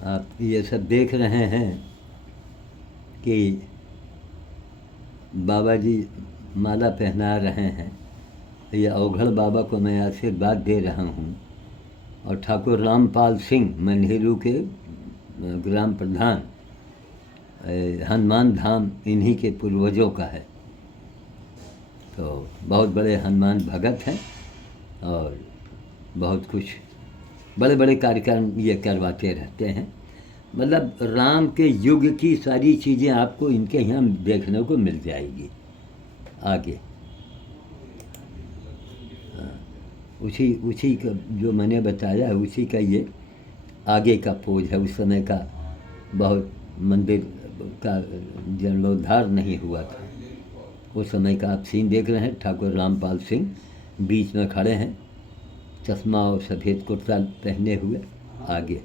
आप ये सब देख रहे हैं कि बाबा जी माला पहना रहे हैं। ये अवघड़ बाबा को मैं आशीर्वाद दे रहा हूँ। और ठाकुर रामपाल सिंह मन्हेरू के ग्राम प्रधान, हनुमान धाम इन्हीं के पूर्वजों का है। तो बहुत बड़े हनुमान भगत हैं और बहुत कुछ बड़े बड़े कार्यक्रम ये करवाते रहते हैं। मतलब राम के युग की सारी चीज़ें आपको इनके यहाँ देखने को मिल जाएगी आगे। उसी उसी का जो मैंने बताया है उसी का ये आगे का पोज है। उस समय का बहुत मंदिर का जीर्णोद्धार नहीं हुआ था। उस समय का आप सीन देख रहे हैं। ठाकुर रामपाल सिंह बीच में खड़े हैं, चश्मा और सफ़ेद कुर्ता पहने हुए। आगे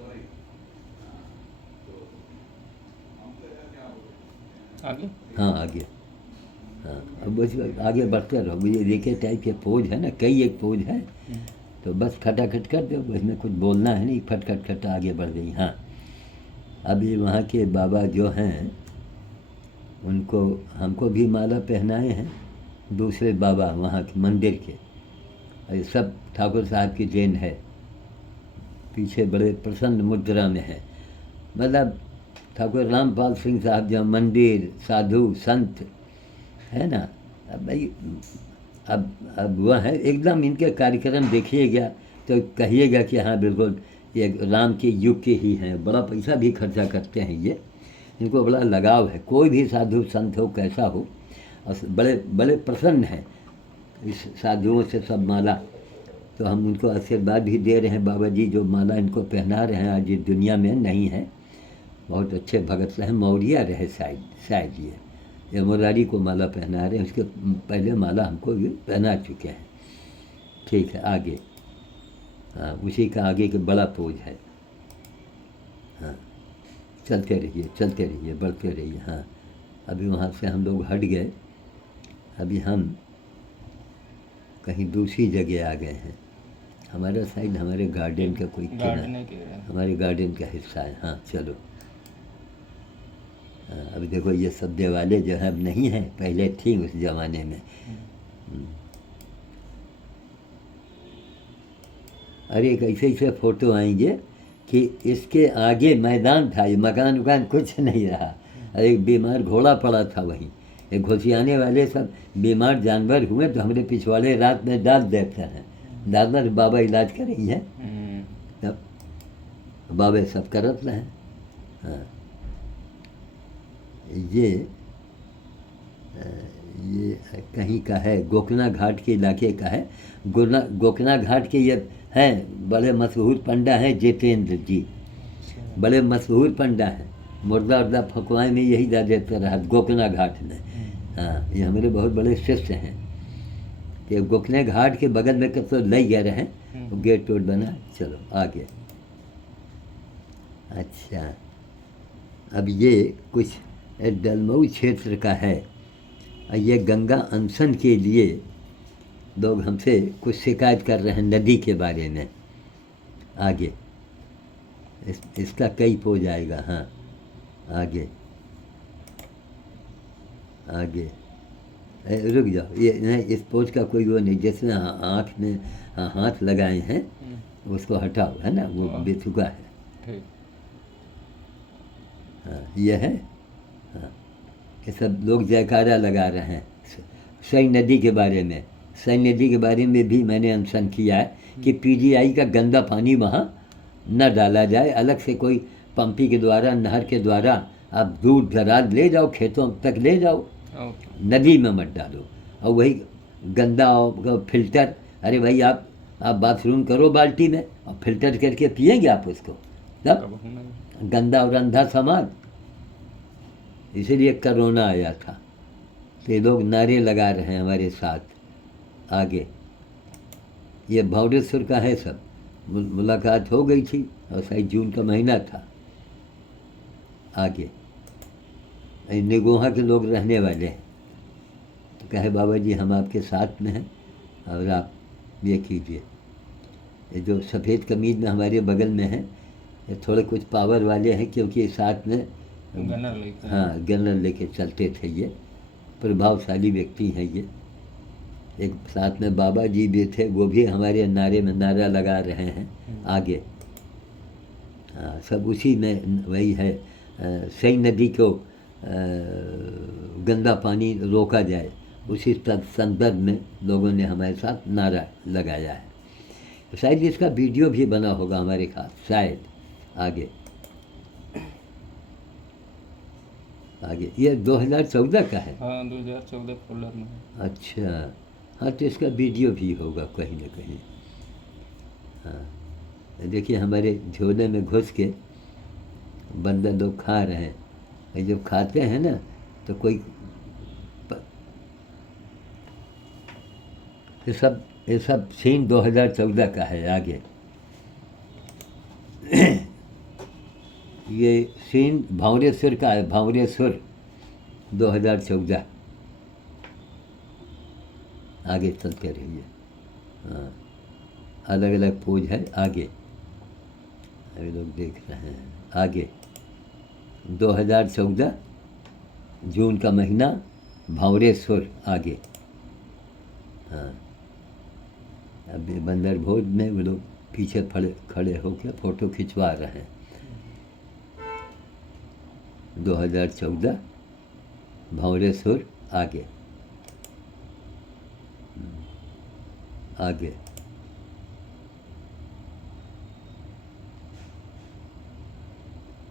आगे हाँ आगे, हाँ अब बस आगे बढ़ते रहो। ये देखिए टाइप के पोज है ना, कई एक पोज है। तो बस खटाखट कर दो, इसमें कुछ बोलना है नहीं, फटखट खट आगे बढ़ गई। हाँ अब ये वहाँ के बाबा जो हैं उनको हमको भी माला पहनाए हैं, दूसरे बाबा वहाँ के मंदिर के। ये सब ठाकुर साहब की देन है। पीछे बड़े प्रसन्न मुद्रा में है। मतलब ठाकुर रामपाल सिंह साहब जहाँ मंदिर, साधु संत है ना। अब भाई अब वह है एकदम। इनके कार्यक्रम देखिएगा तो कहिएगा कि हाँ बिल्कुल ये राम के युग के ही हैं। बड़ा पैसा भी खर्चा करते हैं ये, इनको बड़ा लगाव है। कोई भी साधु संत हो कैसा हो, और बड़े बड़े प्रसन्न हैं इस साधुओं से सब माला। तो हम उनको आशीर्वाद भी दे रहे हैं। बाबा जी जो माला इनको पहना रहे हैं आज इस दुनिया में नहीं है। बहुत अच्छे भगत रहे, मौर्या रहे शायद ये मुरारी को माला पहना रहे हैं। उसके पहले माला हमको भी पहना चुके हैं। ठीक है आगे। हाँ उसी का आगे के बड़ा पोज है। हाँ चलते रहिए बढ़ते रहिए। हाँ अभी वहाँ से हम लोग हट गए। अभी हम कहीं दूसरी जगह आ गए हैं। हमारा साइड हमारे गार्डन का कोई हमारे गार्डन का हिस्सा है। हाँ चलो। अभी देखो ये सब देवाले जो है अब नहीं हैं, पहले थी उस ज़माने में। अरे एक ऐसे ऐसे फ़ोटो आएंगे कि इसके आगे मैदान था, ये मकान वकान कुछ नहीं रहा। अरे एक बीमार घोड़ा पड़ा था वहीं। एक घुसियाने वाले सब बीमार जानवर हुए तो हमारे पिछवाड़े रात में डाल देते हैं। डालना बाबा इलाज करेंगे हैं, तब बाबा सब करत रहे। हाँ ये कहीं का है, गोकना घाट के इलाके का है। गोकना घाट के ये हैं बड़े मशहूर पंडा हैं जितेंद्र जी। बड़े मशहूर पंडा हैं। मुर्दा उर्दा फकवाए में यही जा देता रहा गोकना घाट में। हाँ ये हमारे बहुत बड़े शिष्य हैं। कि गोकने घाट के बगल में कब तो ले गए रहे, गेट टोट बना। चलो आगे। अच्छा अब ये कुछ डलमऊ क्षेत्र का है। ये गंगा अनशन के लिए लोग हमसे कुछ शिकायत कर रहे हैं नदी के बारे में। आगे इसका कई पोज आएगा। हाँ आगे आगे रुक जाओ। ये नहीं, इस पोज का कोई वो नहीं। जिसमें आँख में हाथ लगाए हैं उसको हटाओ, है ना, वो बेतुका है। हाँ ये है। हाँ ये सब लोग जयकारा लगा रहे हैं सई नदी के बारे में। सई नदी के बारे में भी मैंने अनशन किया है कि पीजीआई का गंदा पानी वहाँ न डाला जाए। अलग से कोई पंपी के द्वारा, नहर के द्वारा आप दूर दराज ले जाओ, खेतों तक ले जाओ, नदी में मत डालो। और वही गंदा फिल्टर, अरे भाई आप बाथरूम करो बाल्टी में और फिल्टर करके पिएंगे आप उसको, तब गंदा और अंधा समाज। इसीलिए कोरोना आया था। तो ये लोग नारे लगा रहे हैं हमारे साथ। आगे ये भौरेश्वर का है। सब मुलाकात हो गई थी और शायद जून का महीना था। आगे निगोहा के लोग रहने वाले हैं। तो कहे बाबा जी हम आपके साथ में हैं और आप ये कीजिए। ये जो सफ़ेद कमीज में हमारे बगल में है ये थोड़े कुछ पावर वाले हैं, क्योंकि साथ में गनर लेके हाँ गनर लेके चलते थे। ये प्रभावशाली व्यक्ति हैं ये। एक साथ में बाबा जी भी थे, वो भी हमारे नारे में नारा लगा रहे हैं आगे। हाँ, सब उसी में वही है। सई नदी को गंदा पानी रोका जाए, उसी संदर्भ में लोगों ने हमारे साथ नारा लगाया है। शायद इसका वीडियो भी बना होगा हमारे खास, शायद आगे आगे। ये 2014 का है। हाँ 2014 फोल्डर में है। अच्छा, हाँ तो इसका वीडियो भी होगा कहीं ना कहीं। हाँ देखिए, हमारे झोले में घुस के बंदर लोग खा रहे हैं। ये जब खाते हैं ना तो कोई ये सब सीन 2014 का है आगे। ये सीन भावरेश्वर का है, भावरेश्वर 2014। आगे चलते रहिए। हाँ, अलग अलग पोज है आगे, अभी लोग देख रहे हैं आगे। 2014 जून का महीना, भावरेश्वर आगे। हाँ, अभी बंदर भोज में वो लोग पीछे खड़े होकर फ़ोटो खिंचवा रहे हैं। 2014 भावरेश्वर आगे आगे।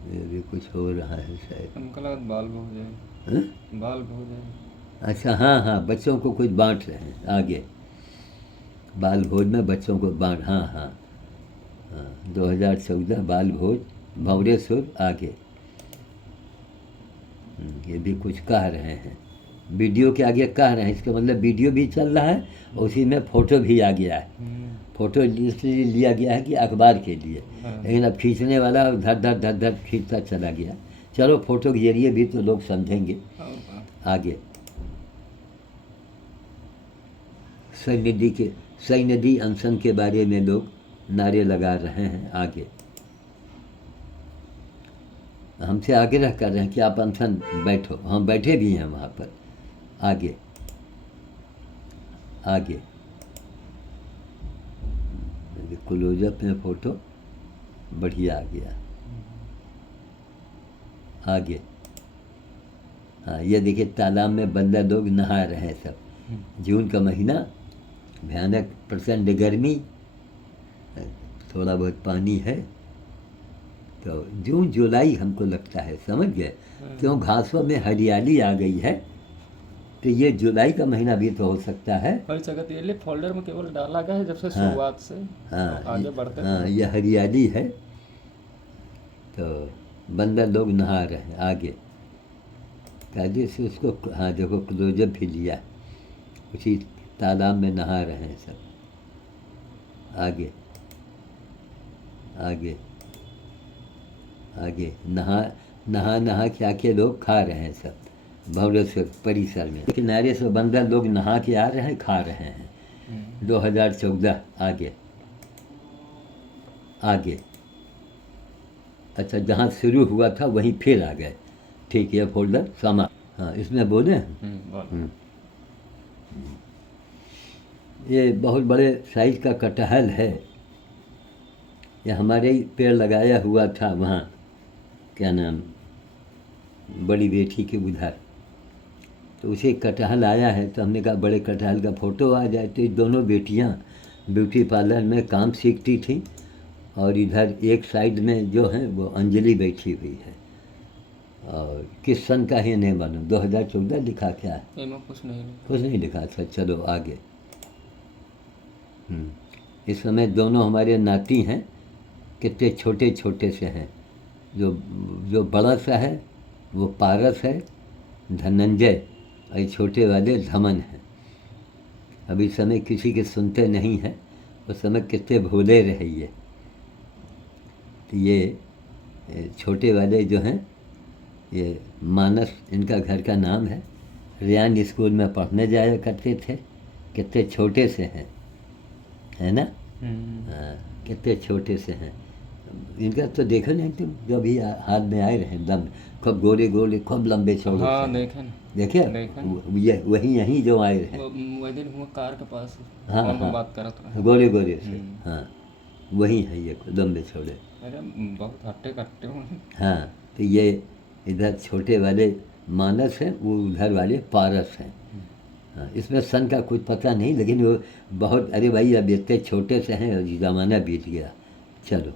ये भी कुछ हो रहा है शायद। हमको लगा बाल हो जाए। हाँ? बाल हो जाए। अच्छा, हाँ हाँ, बच्चों को कुछ बांट रहे हैं आगे। बाल भोज में बच्चों को बांट, हाँ हाँ हाँ। 2014 बाल भोज भावरेश्वर आगे। ये भी कुछ कह रहे हैं, वीडियो के आगे कह रहे हैं। इसका मतलब वीडियो भी चल रहा है और उसी में फ़ोटो भी आ गया है। फ़ोटो इसलिए लिया गया है कि अखबार के लिए, लेकिन अब खींचने वाला धर धर धर धर खींचता चला गया। चलो, फ़ोटो के जरिए भी तो लोग समझेंगे आगे। सई नदी अनशन के बारे में लोग नारे लगा रहे हैं आगे। हमसे आग्रह कर रहे हैं कि आप अनशन बैठो, हम बैठे भी हैं वहाँ पर आगे आगे। क्लोजअप में फ़ोटो बढ़िया आ गया आगे। हाँ, ये देखिए, तालाब में बंदर लोग नहा रहे हैं सब। जून का महीना, भयानक प्रचंड गर्मी, थोड़ा बहुत पानी है। तो जून जुलाई हमको लगता है, समझ गए, क्यों घासों में हरियाली आ गई है, तो ये जुलाई का महीना भी तो हो सकता है। हर जगह तेरे फोल्डर में केवल डाला गया है जब से शुरुआत से। हाँ, तो आगे बढ़ते हाँ, ये हरियाली है। तो बंदर लोग नहा रहे हैं आगे। कायदे से उसको, हाँ देखो, क्लोजअप भी लिया, उसी तालाब में नहा रहे हैं सब आगे आगे आगे। नहा क्या के लोग खा रहे हैं सब भावरेश्वर परिसर में। किनारे से बंदर लोग नहा के आ रहे हैं, खा रहे हैं। 2014 आगे आगे। अच्छा, जहाँ शुरू हुआ था वहीं फिर आ गए। ठीक है, फोल्डर समा। हाँ, इसमें बोले ये बहुत बड़े साइज का कटहल है। ये हमारे ही पेड़ लगाया हुआ था वहाँ, क्या नाम, बड़ी बेटी के उधर। तो उसे कटहल आया है, तो हमने कहा बड़े कटहल का फ़ोटो आ जाए। तो ये दोनों बेटियाँ ब्यूटी पार्लर में काम सीखती थी, और इधर एक साइड में जो है वो अंजलि बैठी हुई है। और किस सन का है नहीं मालूम। 2014 लिखा क्या है? कुछ नहीं लिखा था। चलो आगे। इस समय दोनों हमारे नाती हैं, कितने छोटे छोटे से हैं। जो बड़ा सा है वो पारस है, धनंजय, और छोटे वाले धमन हैं। अभी समय किसी के सुनते नहीं हैं, उस समय कितने भोले रहे ये। तो ये छोटे वाले जो हैं, ये मानस इनका घर का नाम है। रियान स्कूल में पढ़ने जाया करते थे। कितने छोटे से हैं, है ना? हाँ, कितने छोटे से हैं। इनका तो देखो नहीं तुम, जो अभी हाल में आए रहे दम, खूब गोरे गोरे, खूब लंबे चौड़े हाँ से। देखे ना। देखे देखा। ये वही यहीं जो आए रहे। वो दिन हुआ कार के पास हाँ फोन में हाँ, बात करत रहे। गोरे गोरे से, हाँ वही है ये लंबे चौड़े। अरे बहुत हट्टे कट्टे हूँ। हाँ, तो ये इधर छोटे वाले मानस हैं, वो उधर वाले पारस हैं। हाँ, इसमें सन का कुछ पता नहीं, लेकिन वो बहुत, अरे भाई अब इतने छोटे से हैं और ज़माना बीत गया। चलो,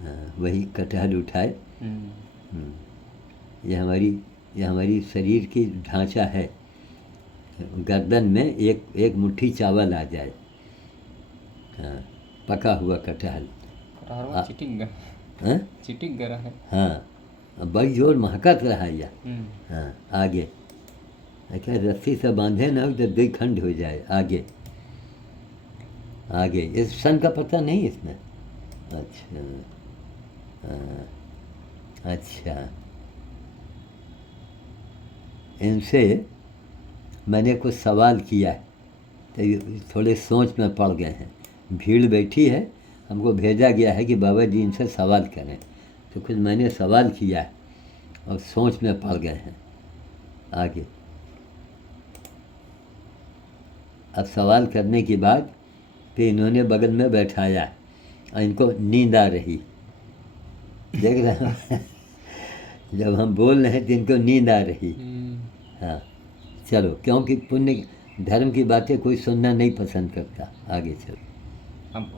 हाँ, वही कटहल उठाए। ये हमारी शरीर की ढांचा है। गर्दन में एक मुट्ठी चावल आ जाए। हाँ, पका हुआ कटहल। कटहरवा चिटिक गया। हाँ चिटिक गया है। हाँ, बड़ी जोर महकत रहा यह। हाँ, आगे क्या रस्सी से बांधे ना हो तो दो खंड हो जाए। आगे आगे, इस सन का पता नहीं इसमें। अच्छा, हाँ, अच्छा, इनसे मैंने कुछ सवाल किया है, तो ये थोड़े सोच में पड़ गए हैं। भीड़ बैठी है, हमको भेजा गया है कि बाबा जी इनसे सवाल करें, तो कुछ मैंने सवाल किया है और सोच में पड़ गए हैं। आगे, अब सवाल करने के बाद फिर इन्होंने बगल में बैठाया और इनको नींद आ रही, देख रहे हो। जब हम बोल रहे हैं तो इनको नींद आ रही। हाँ, चलो, क्योंकि पुण्य धर्म की बातें कोई सुनना नहीं पसंद करता। आगे चलो। अब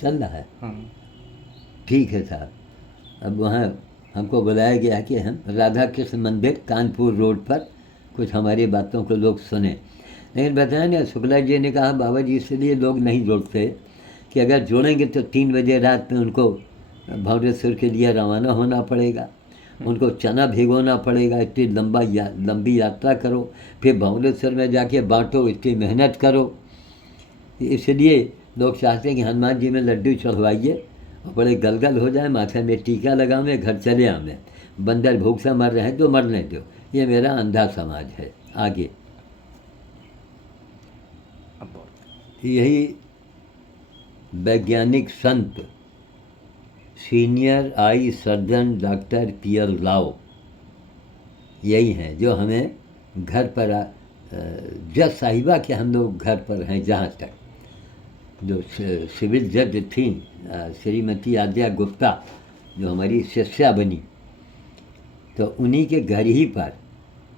चल रहा है, हाँ ठीक है साहब। अब वहाँ हमको बुलाया गया है कि हम राधा कृष्ण मंदिर कानपुर रोड पर कुछ हमारी बातों को लोग सुने। लेकिन बताया ना, शुक्ला जी ने कहा बाबा जी इसलिए लोग नहीं जोड़ते कि अगर जोड़ेंगे तो 3 बजे रात में उनको भौरेश्वर के लिए रवाना होना पड़ेगा, उनको चना भिगोना पड़ेगा, इतनी लंबी यात्रा करो, फिर भौरेश्वर में जाके बांटो, इतनी मेहनत करो। इसलिए लोग चाहते हैं कि हनुमान जी में लड्डू चढ़वाइए और बड़े गलगल हो जाए, माथे में टीका लगावें, घर चले आवें। बंदर भूख से मर रहे हैं तो मरने दो। ये मेरा अंधा समाज है। आगे, यही वैज्ञानिक संत सीनियर आई सर्जन डॉक्टर पियर लाओ यही हैं जो हमें घर पर जज साहिबा के हम लोग घर पर हैं, जहाँ तक जो सिविल जज थी श्रीमती आद्या गुप्ता, जो हमारी शिष्या बनी, तो उन्हीं के घर ही पर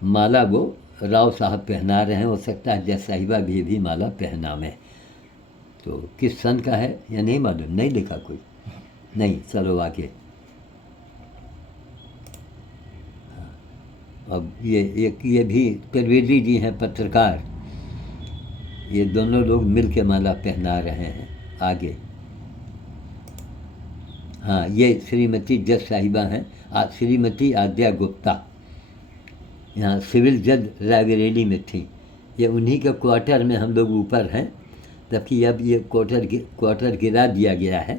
माला वो राव साहब पहना रहे हैं। हो सकता है जज साहिबा भी माला पहना में। तो किस सन का है या नहीं मालूम, नहीं लिखा कोई, नहीं। चलो आगे। अब ये भी त्रिवेदी जी हैं पत्रकार, ये दोनों लोग मिल के माला पहना रहे हैं। आगे, हाँ, ये श्रीमती जज साहिबा हैं, श्रीमती आद्या गुप्ता, यहाँ सिविल जज रायबरेली में थी। ये उन्हीं के क्वार्टर में हम लोग ऊपर हैं, जबकि अब ये क्वार्टर गिरा दिया गया है।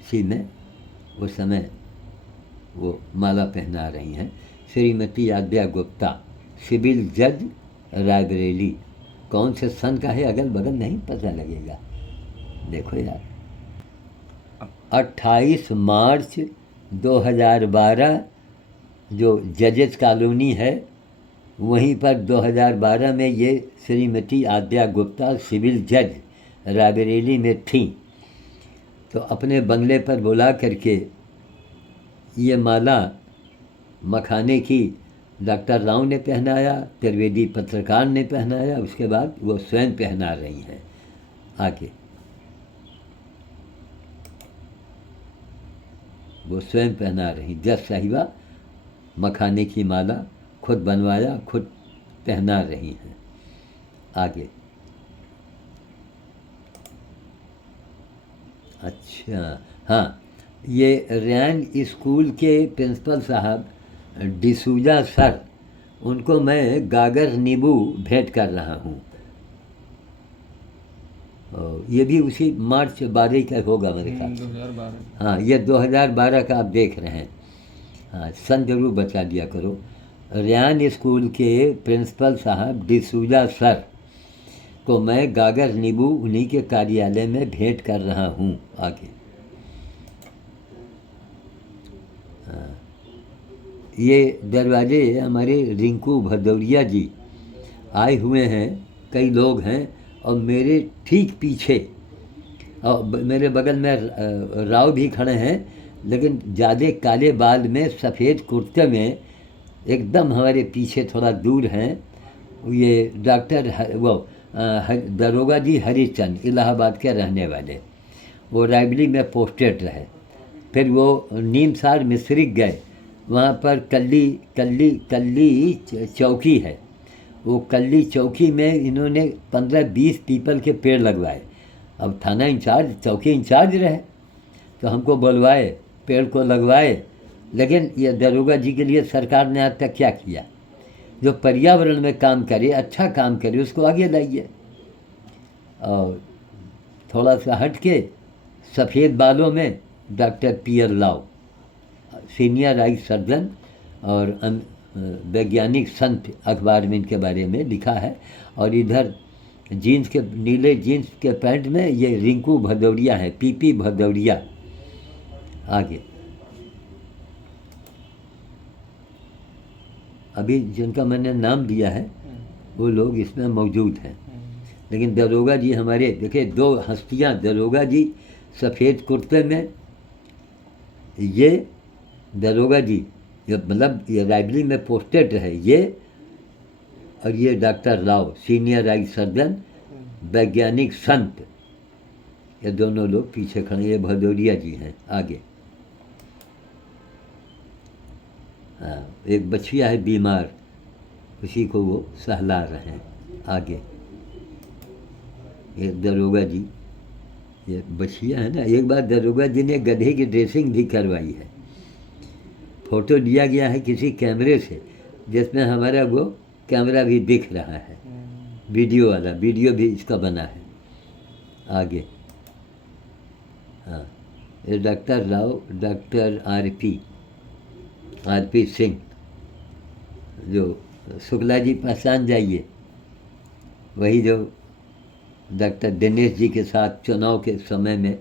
इसी में उस समय वो माला पहना रही हैं श्रीमती आद्या गुप्ता, सिविल जज रायबरेली। कौन से सन का है अगल बगल नहीं पता लगेगा। देखो यार, 28 मार्च 2012 जो जजेस कॉलोनी है वहीं पर 2012 में ये श्रीमती आद्या गुप्ता सिविल जज रायबरेली में थी। तो अपने बंगले पर बुला करके ये माला मखाने की डॉक्टर राव ने पहनाया, त्रिवेदी पत्रकार ने पहनाया, उसके बाद वो स्वयं पहना रही हैं। आगे, वो स्वयं पहना रही। जज साहिबा मखाने की माला खुद बनवाया, खुद पहना रही हैं। आगे, अच्छा, हाँ, ये रैन स्कूल के प्रिंसिपल साहब डिसूजा सर, उनको मैं गागर नींबू भेंट कर रहा हूँ। ये भी उसी मार्च 12 का होगा मेरे ख्याल से। 2012। हाँ, ये 2012 का आप देख रहे हैं। हाँ, सन जरूर बता दिया करो। रैन स्कूल के प्रिंसिपल साहब डिसूजा सर, को मैं गागर नींबू उन्हीं के कार्यालय में भेंट कर रहा हूँ। आगे ये दरवाजे हमारे रिंकू भदौरिया जी आए हुए हैं, कई लोग हैं, और मेरे ठीक पीछे और मेरे बगल में राव भी खड़े हैं, लेकिन ज़्यादा काले बाल में सफ़ेद कुर्ते में एकदम हमारे पीछे थोड़ा दूर हैं। ये डॉक्टर दरोगा जी हरिचंद, इलाहाबाद के रहने वाले, वो रायबली में पोस्टेड रहे। फिर वो नीमसार मिस्रिक गए, वहाँ पर कल्ली चौकी है, वो कल्ली चौकी में इन्होंने 15-20 पीपल के पेड़ लगवाए। अब थाना इंचार्ज चौकी इंचार्ज रहे, तो हमको बुलवाए, पेड़ को लगवाए। लेकिन ये दरोगा जी के लिए सरकार ने आज तक क्या किया? जो पर्यावरण में काम करे, अच्छा काम करे, उसको आगे लाइए। और थोड़ा सा हट के सफ़ेद बालों में डॉक्टर पियर लाव, सीनियर आई सर्जन और वैज्ञानिक संत, अखबार में इनके बारे में लिखा है। और इधर जीन्स के नीले जीन्स के पैंट में ये रिंकू भदौरिया है, पीपी भदौरिया। आगे अभी जिनका मैंने नाम दिया है वो लोग इसमें मौजूद हैं। लेकिन दरोगा जी हमारे, देखिए 2 हस्तियां, दरोगा जी सफ़ेद कुर्ते में, ये दरोगा जी ये मतलब ये रायबली में पोस्टेड रहे ये, और ये doctor Rao, senior eye surgeon, वैज्ञानिक संत, ये दोनों लोग पीछे खड़े, ये भदौरिया जी हैं। आगे हाँ, एक बछिया है बीमार, उसी को वो सहला रहे हैं। आगे ये दरोगा जी, ये बछिया है ना। एक बार दरोगा जी ने गधे की ड्रेसिंग भी करवाई है, फोटो लिया गया है किसी कैमरे से, जिसमें हमारा वो कैमरा भी दिख रहा है, वीडियो वाला, वीडियो भी इसका बना है। आगे हाँ, ये doctor Rao, doctor R P Singh, जो शुक्ला जी पहचान जाइए, वही जो डॉक्टर दिनेश जी के साथ चुनाव के समय में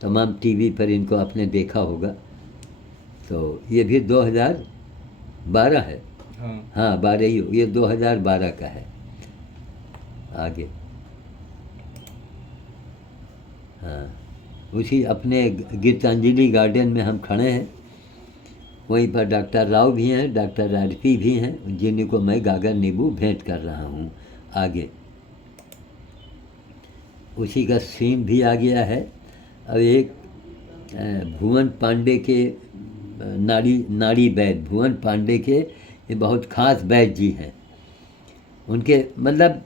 तमाम टीवी पर इनको आपने देखा होगा। तो ये भी 2012 है। हाँ 12 ही, ये 2012 का है। आगे हाँ, उसी अपने गीतांजलि गार्डन में हम खड़े हैं, वहीं पर डॉक्टर राव भी हैं, डॉक्टर आरपी भी हैं, जिनको मैं गागर नींबू भेंट कर रहा हूँ। आगे उसी का सीन भी आ गया है। अब एक भुवन पांडे के नाड़ी वैद्य, भुवन पांडे के ये बहुत खास वैद्य जी हैं। उनके मतलब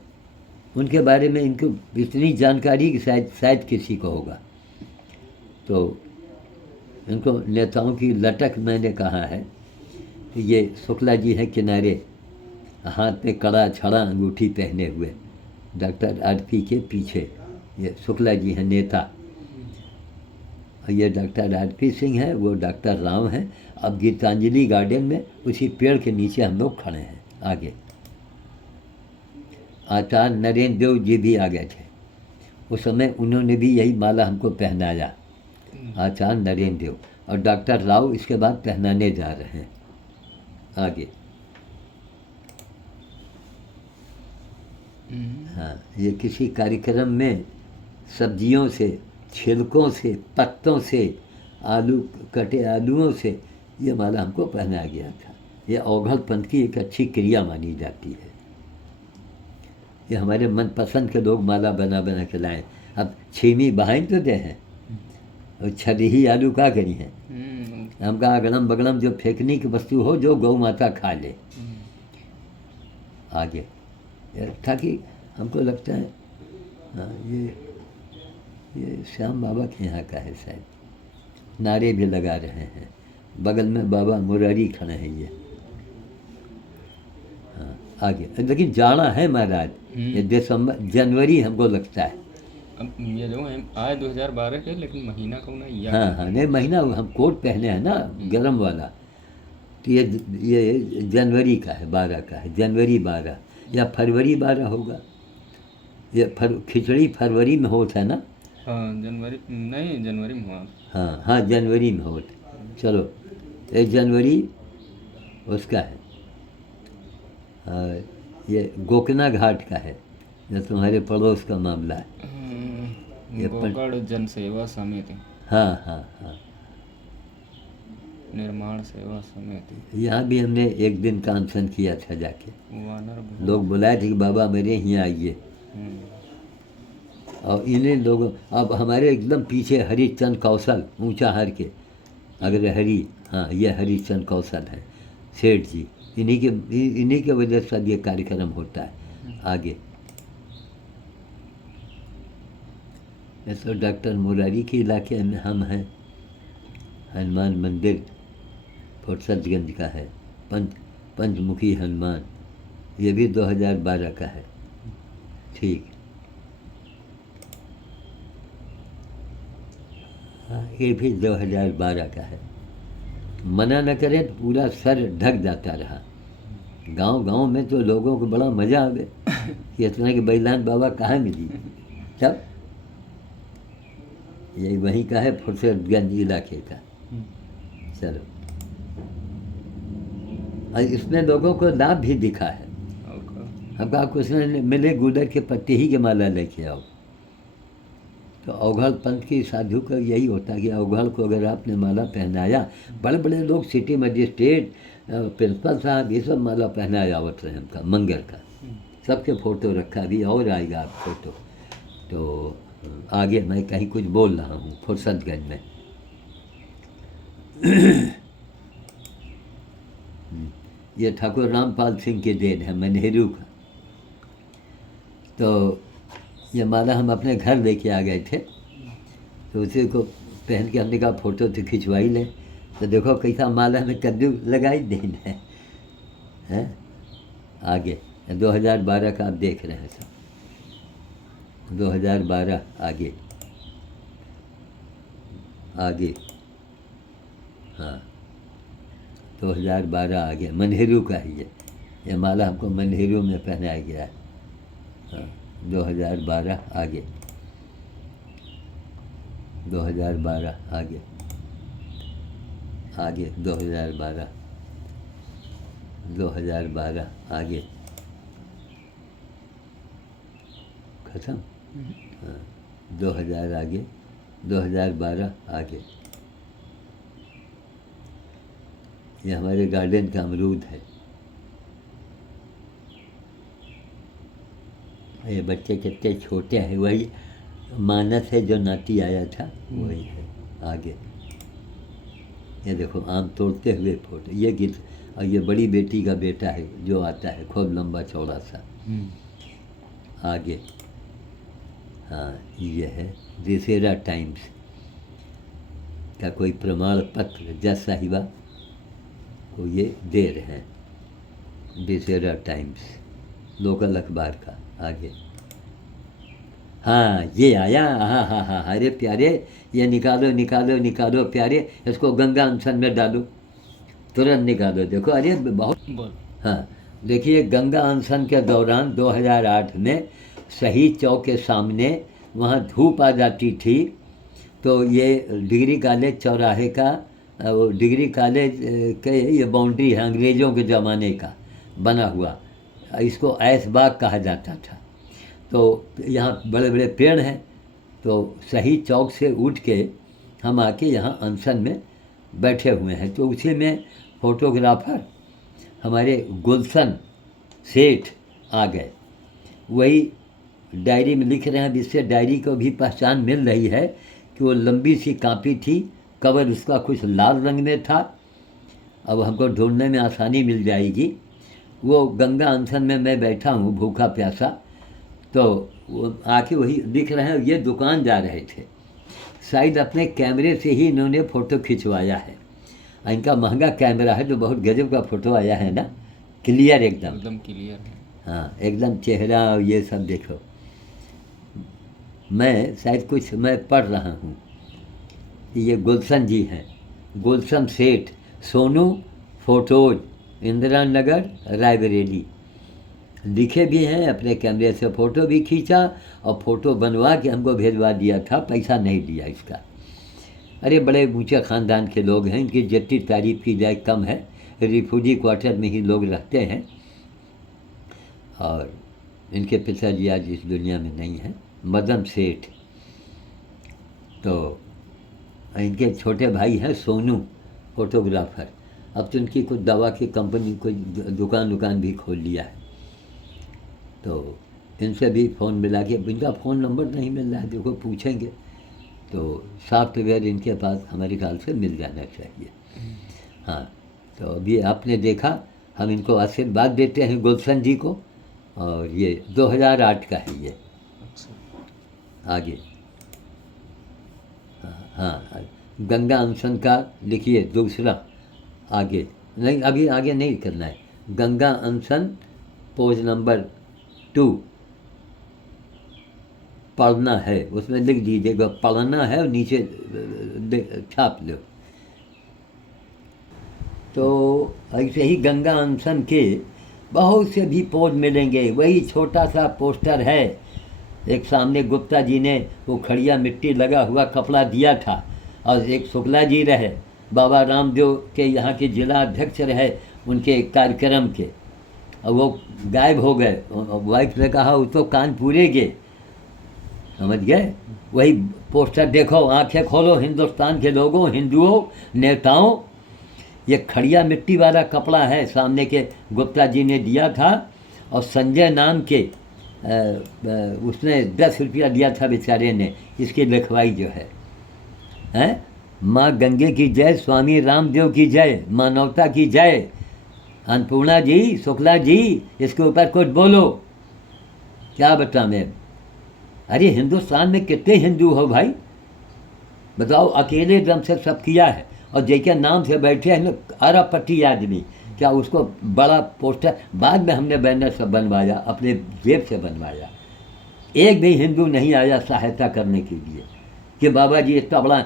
उनके बारे में इनको इतनी जानकारी कि शायद किसी को होगा। तो इनको नेताओं की लटक मैंने कहा है कि ये शुक्ला जी हैं किनारे, हाथ में कड़ा छड़ा अंगूठी पहने हुए, डॉक्टर आरपी के पीछे ये शुक्ला जी हैं नेता, और ये डॉक्टर आरपी सिंह है, वो डॉक्टर राव हैं। अब गीतांजलि गार्डन में उसी पेड़ के नीचे हम लोग खड़े हैं। आगे आचार्य नरेंद्र देव जी भी आ गए थे, उस समय उन्होंने भी यही माला हमको पहनाया, आचार्य नरेंद्र देव, और डॉक्टर राव इसके बाद पहनाने जा रहे हैं। आगे हाँ, ये किसी कार्यक्रम में सब्जियों से, छिलकों से, पत्तों से, कटे आलूओं से ये माला हमको पहनाया गया था। ये अवघड़ पंथ की एक अच्छी क्रिया मानी जाती है। ये हमारे मनपसंद के लोग माला बना बना के लाएँ। अब छीमी बहाइन तो दे हैं, और छरी आलू का करी हैं, हम कहा अगड़म बगड़म जो फेंकने की वस्तु हो जो गौ माता खा ले। आगे था कि हमको लगता है हाँ, ये श्याम बाबा के यहाँ का है शायद, नारे भी लगा रहे हैं, बगल में बाबा मुरारी खड़े हैं ये। हाँ आगे, लेकिन जाना है महाराज, ये दिसंबर जनवरी हमको लगता है। अब ये जो है आए 2012 के, लेकिन महीना कौन है याद हाँ हाँ, नहीं महीना हम कोट पहने हैं ना गर्म वाला, तो ये जनवरी का है, 12 का है, जनवरी 12 या फरवरी 12 होगा। ये खिचड़ी फरवरी में होता है ना? हाँ जनवरी नहीं, जनवरी में हुआ। हाँ हाँ, जनवरी में होता। चलो, 1 जनवरी उसका है। ये गोकना घाट का है, जो तुम्हारे पड़ोस का मामला है। ये गोकर्ण जन सेवा समिति, हाँ हाँ हाँ, निर्माण सेवा समिति। यहाँ भी हमने एक दिन का अनशन किया था जाके। वानर भवन। लोग बुलाए थे कि बाबा मेरे यहाँ आइए, और इन्हीं लोगों, अब हमारे एकदम पीछे हरिचंद कौशल, ऊंचा हर के, अगर हरी, हाँ ये हरिचंद कौशल है सेठ जी, इन्हीं के वजह से अब ये कार्यक्रम होता है आगे। ऐसा डॉक्टर मुरारी के इलाके में हम हैं। हनुमान मंदिर फुर्सतगंज का है, पंचमुखी हनुमान, ये भी 2012 का है। ठीक, हाँ ये भी 2012 का है। मना न करें तो पूरा सर ढक जाता रहा। गांव गांव में तो लोगों को बड़ा मज़ा आवे कि इतना कि बैलान बाबा कहाँ मिली। तब यही वहीं का है, फुर्सतगंज इलाके का। चलो, और इसमें लोगों को लाभ भी दिखा है। हम कहा कुछ न मिले गुदर के पत्ते ही के माला लेके आओ। तो अवघड़ पंथ की साधु का यही होता है कि अवघड़ को अगर आपने माला पहनाया, बड़े बड़े लोग सिटी मजिस्ट्रेट, प्रिंसिपल साहब, ये सब माला पहनाया आवत रहे हमका मंगल का। सबके फ़ोटो रखा, भी और आएगा आप फोटो। तो आगे मैं कहीं कुछ बोल रहा हूँ फुर्सतगंज में। ये ठाकुर रामपाल सिंह के देन है, मनेहरू का। तो ये माला हम अपने घर लेके आ गए थे, तो उसी को पहन के हमने कहा फ़ोटो तो खिंचवाई लें। तो देखो कैसा माला में कद्दू लगाई देन है। आगे 2012 का आप देख रहे हैं सब। 2012 आगे आगे, हाँ 2012 आगे, मनेहरू का ही है ये माला, हमको मनेहरू में पहनाया गया है। हाँ 2012 आगे, 2012 आगे, आगे 2012, 2012 आगे, खत्म। हाँ 2000 आगे, 2012 आगे। ये हमारे गार्डन का अमरूद है। ये बच्चे कितने छोटे हैं, वही मानस है जो नाती आया था, वही है आगे। ये देखो आम तोड़ते हुए फोटो, ये गीत। और ये बड़ी बेटी का बेटा है जो आता है, खूब लंबा चौड़ा सा। आगे, हाँ ये है दिसेरा टाइम्स का कोई प्रमाण पत्र, जज साहिबा को ये दे रहे हैं, दिसेरा टाइम्स लोकल अखबार का। आगे, हाँ ये आया, हाँ हाँ हाँ, अरे प्यारे ये निकालो निकालो निकालो प्यारे, इसको गंगा अनशन में डालो, तुरंत निकालो। देखो अरे बहुत, हाँ देखिए, गंगा अनशन के दौरान 2008 में शहीद चौक के सामने वहाँ धूप आ जाती थी, तो ये डिग्री कॉलेज चौराहे का, वो डिग्री कॉलेज के ये बाउंड्री है, अंग्रेज़ों के ज़माने का बना हुआ, इसको ऐशबाग कहा जाता था। तो यहाँ बड़े बड़े पेड़ हैं, तो शहीद चौक से उठ के हम आके यहाँ अनशन में बैठे हुए हैं। तो उसी में फोटोग्राफर हमारे गुलशन सेठ आ गए, वही डायरी में लिख रहे हैं। जिससे डायरी को भी पहचान मिल रही है कि वो लंबी सी कापी थी, कवर उसका कुछ लाल रंग में था। अब हमको ढूंढने में आसानी मिल जाएगी। वो गंगा अनशन में मैं बैठा हूँ भूखा प्यासा, तो वो आके वही दिख रहे हैं। ये दुकान जा रहे थे, शायद अपने कैमरे से ही इन्होंने फ़ोटो खिंचवाया है। इनका महंगा कैमरा है, जो बहुत गजब का फ़ोटो आया है ना, क्लियर एकदम क्लियर है। हाँ एकदम चेहरा और ये सब देखो। मैं शायद कुछ मैं पढ़ रहा हूँ, ये गुलशन जी हैं, गुलशन सेठ, सोनू फोटोज, इंदिरा नगर, रायबरेली। लिखे भी हैं, अपने कैमरे से फ़ोटो भी खींचा और फ़ोटो बनवा के हमको भेजवा दिया था, पैसा नहीं दिया इसका। अरे बड़े ऊँचे ख़ानदान के लोग हैं, इनकी जितनी तारीफ़ की जाए कम है। रिफ्यूजी क्वार्टर में ही लोग रहते हैं और इनके पिताजी आज इस दुनिया में नहीं हैं, मदन सेठ। तो इनके छोटे भाई हैं सोनू, फोटोग्राफर। अब तो इनकी कुछ दवा की कंपनी, कोई दुकान भी खोल लिया है। तो इनसे भी फ़ोन मिला के, इनका फ़ोन नंबर नहीं मिल रहा है, देखो पूछेंगे तो सॉफ्टवेयर इनके पास हमारे ख्याल से मिल जाना चाहिए। हाँ, तो अभी आपने देखा, हम इनको आशीर्वाद देते हैं गुलशन जी को। और ये 2008 का है ये। अच्छा। आगे हाँ, गंगा अनशन का लिखिए दूसरा, आगे नहीं, अभी आगे नहीं करना है। गंगा अनशन पोज नंबर 2 पढ़ना है, उसमें लिख दीजिएगा पढ़ना है और नीचे छाप लो। तो ऐसे ही गंगा अनशन के बहुत से भी पोज मिलेंगे। वही छोटा सा पोस्टर है, एक सामने गुप्ता जी ने वो खड़िया मिट्टी लगा हुआ कपड़ा दिया था, और एक शुक्ला जी रहे, बाबा रामदेव के यहाँ के जिला अध्यक्ष रहे उनके कार्यक्रम के, और वो गायब हो गए। वाइफ ने कहा वो तो कान पूरे गे, समझ गए। वही पोस्टर देखो, आंखें खोलो हिंदुस्तान के लोगों, हिंदुओं, नेताओं। ये खड़िया मिट्टी वाला कपड़ा है, सामने के गुप्ता जी ने दिया था, और संजय नाम के उसने 10 रुपया दिया था बेचारे ने, इसकी लिखवाई जो है, हैं माँ गंगे की जय, स्वामी रामदेव की जय, मानवता की जय। अन्नपूर्णा जी, शुक्ला जी, इसके ऊपर कुछ बोलो, क्या बता मैं। अरे हिंदुस्तान में कितने हिंदू हो भाई, बताओ। अकेले दम से सब किया है, और जैके नाम से बैठे हैं अरबपति आदमी, क्या उसको बड़ा पोस्टर बाद में हमने बैनर सब बनवाया, अपने जेब से बनवाया। एक भी हिंदू नहीं आया सहायता करने के लिए कि बाबा जी इतना बड़ा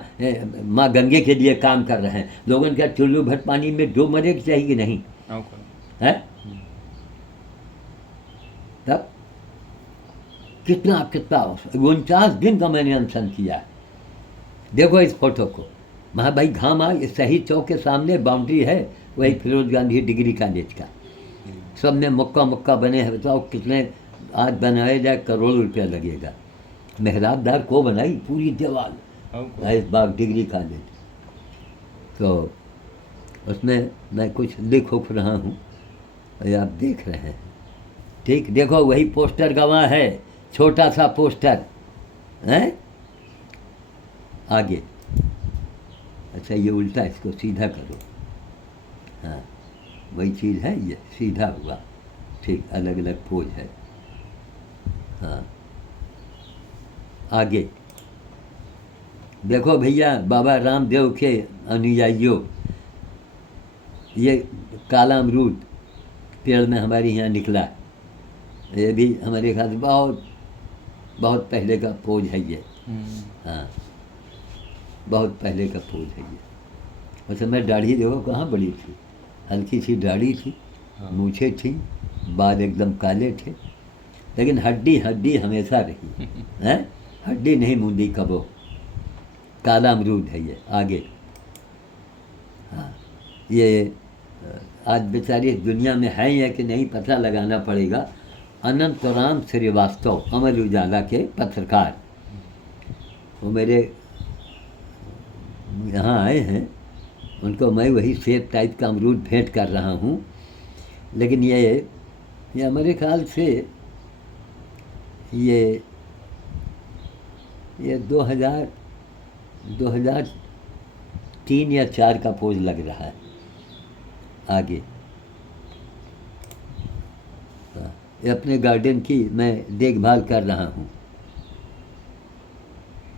माँ गंगे के लिए काम कर रहे हैं। लोगों ने क्या चुल्लू भर पानी में डूब मरे चाहिए कि नहीं है? तब कितना 49 दिन का मैंने अनशन किया। देखो इस फोटो को, वहाँ भाई घाम आ, इस शहीद चौक के सामने बाउंड्री है, वही फिरोज गांधी डिग्री कॉलेज का। सब में मुक्का मुक्का बने हैं, बताओ कितने आज बनाए जाए, करोड़ रुपया लगेगा। मेहराबदार को बनाई पूरी दीवार इस बाग डिग्री कॉलेज। तो उसमें मैं कुछ लिख उख रहा हूँ, आप देख रहे हैं, ठीक। देखो वही पोस्टर गवाह है, छोटा सा पोस्टर है। आगे, अच्छा ये उल्टा, इसको सीधा करो। हाँ, वही चीज़ है, ये सीधा हुआ, ठीक, अलग अलग पोज है। हाँ, आगे देखो भैया, बाबा रामदेव के अनुयायियों, ये काला अमरूद पेड़ में हमारे यहाँ निकला, ये भी हमारे ख्याल से बहुत बहुत पहले का पोज है ये। हाँ, बहुत पहले का पोज है ये। उस समय दाढ़ी देखो कहाँ बड़ी थी, हल्की सी दाढ़ी थी, मूछें थी, बाल एकदम काले थे, लेकिन हड्डी हड्डी हमेशा रही है, हड्डी नहीं मूंदी कबो। काला अमरूद है ये। आगे, हाँ, ये आज बेचारी दुनिया में है या कि नहीं पता लगाना पड़ेगा। अनंतराम श्रीवास्तव, अमर उजाला के पत्रकार, वो मेरे यहाँ आए हैं, उनको मैं वही सेब टाइप का अमरूद भेंट कर रहा हूँ। लेकिन ये हमारे ख्याल से ये 2003 या 4 का पोज लग रहा है। आगे, ये अपने गार्डन की मैं देखभाल कर रहा हूँ।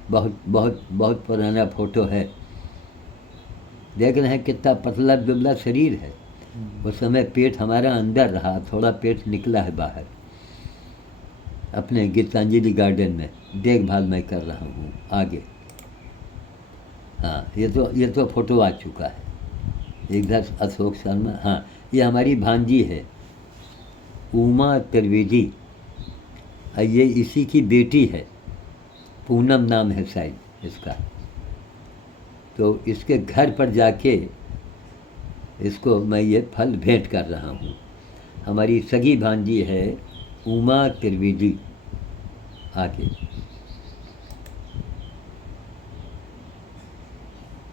बहुत बहुत बहुत पुराना फ़ोटो है, देख रहे हैं कितना पतला दुबला शरीर है। उस समय पेट हमारा अंदर रहा, थोड़ा पेट निकला है बाहर। अपने गीतांजलि गार्डन में देखभाल मैं कर रहा हूँ। आगे, हाँ, ये तो फ़ोटो आ चुका है। इधर अशोक शर्मा, हाँ, ये हमारी भांजी है, उमा त्रिवेदी, ये इसी की बेटी है, पूनम नाम है शायद इसका। तो इसके घर पर जाके इसको मैं ये फल भेंट कर रहा हूँ। हमारी सगी भांजी है उमा त्रिवेदी। आगे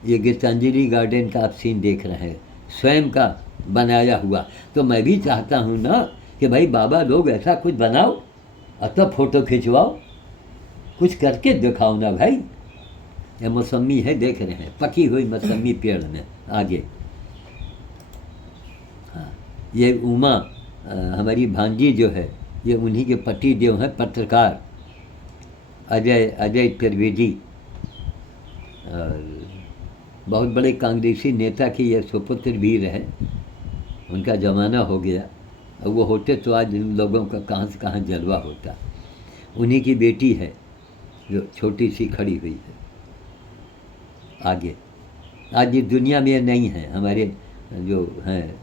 ये गीतांजलि गार्डन का आप सीन देख रहे हैं, स्वयं का बनाया हुआ। तो मैं भी चाहता हूँ ना कि भाई बाबा लोग ऐसा कुछ बनाओ, अतः फोटो खिंचवाओ, कुछ करके दिखाओ ना भाई। ये मौसमी है, देख रहे हैं, पकी हुई मौसमी पेड़ में। आगे हाँ, ये उमा हमारी भांजी जो है, ये उन्हीं के पति देव हैं, पत्रकार अजय त्रिवेदी। और बहुत बड़े कांग्रेसी नेता की ये सुपुत्र भी रहे, उनका ज़माना हो गया। और वो होते तो आज इन लोगों का कहाँ से कहाँ जलवा होता। उन्हीं की बेटी है जो छोटी सी खड़ी हुई है। आगे आज इस दुनिया में ये नहीं है, हमारे जो हैं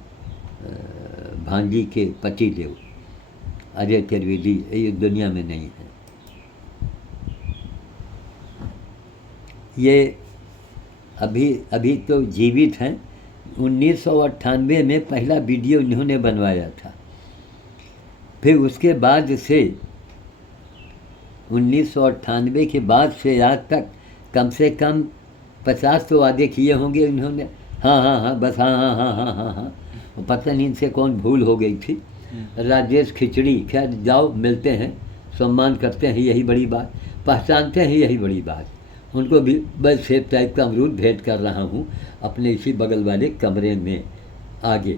भांजी के पति देव अजय त्रिवेदी, ये दुनिया में नहीं है। ये अभी तो जीवित हैं। 1998 में पहला वीडियो इन्होंने बनवाया था। फिर उसके बाद से 1998 के बाद से आज तक कम से कम 50 तो वादे किए होंगे इन्होंने। हाँ बस हाँ। पता नहीं इनसे कौन भूल हो गई थी। राजेश खिचड़ी, खैर जाओ, मिलते हैं, सम्मान करते हैं, यही बड़ी बात, पहचानते हैं, यही बड़ी बात। उनको भी बस सेब टाइप का अमरूद भेंट कर रहा हूँ अपने इसी बगल वाले कमरे में। आगे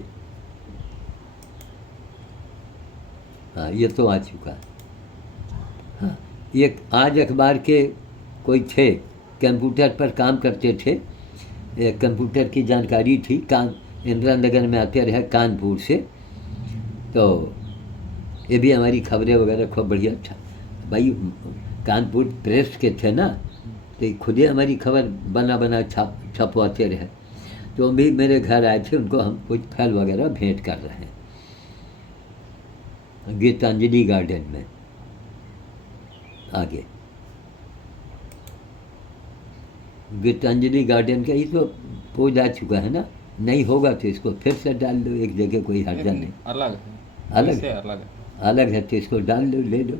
हाँ, ये तो आ चुका है। हाँ, ये आज अखबार के कोई थे, कंप्यूटर पर काम करते थे, कंप्यूटर की जानकारी थी, इंदिरा नगर में आते रहे कानपुर से। तो ये भी हमारी खबरें वगैरह खूब बढ़िया था भाई। कानपुर प्रेस के थे ना, तो खुद ही हमारी खबर बना छपवाते रहे। तो भी मेरे घर आए थे, उनको हम कुछ फल वगैरह भेंट कर रहे हैं गीतांजलि गार्डन में। आगे गीतांजलि गार्डन का ही तो पोज आ चुका है ना, नहीं होगा तो इसको फिर से डाल दो एक जगह, कोई हर्जा नहीं। अलग है तो इसको डाल दो, ले लो।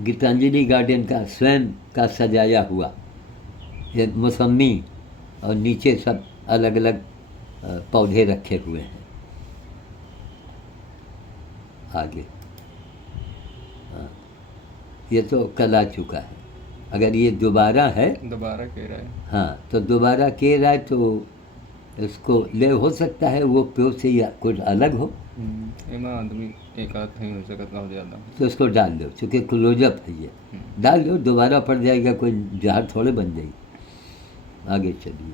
गीतांजलि गार्डन का स्वयं का सजाया हुआ ये मौसमी, और नीचे सब अलग अलग पौधे रखे हुए हैं। आगे हाँ, ये तो कल आ चुका है। अगर ये दोबारा कह रहा है, हाँ, तो दोबारा कह रहा है तो इसको ले हो सकता है वो प्यो से या कुछ अलग हो। आदमी एक आध नहीं हो सकता हो ज़्यादा, तो इसको डाल दो, चूँकि क्लोजअप है ये, डाल दो, दोबारा पड़ जाएगा, कोई जहर थोड़े बन जाएगी। आगे चलिए।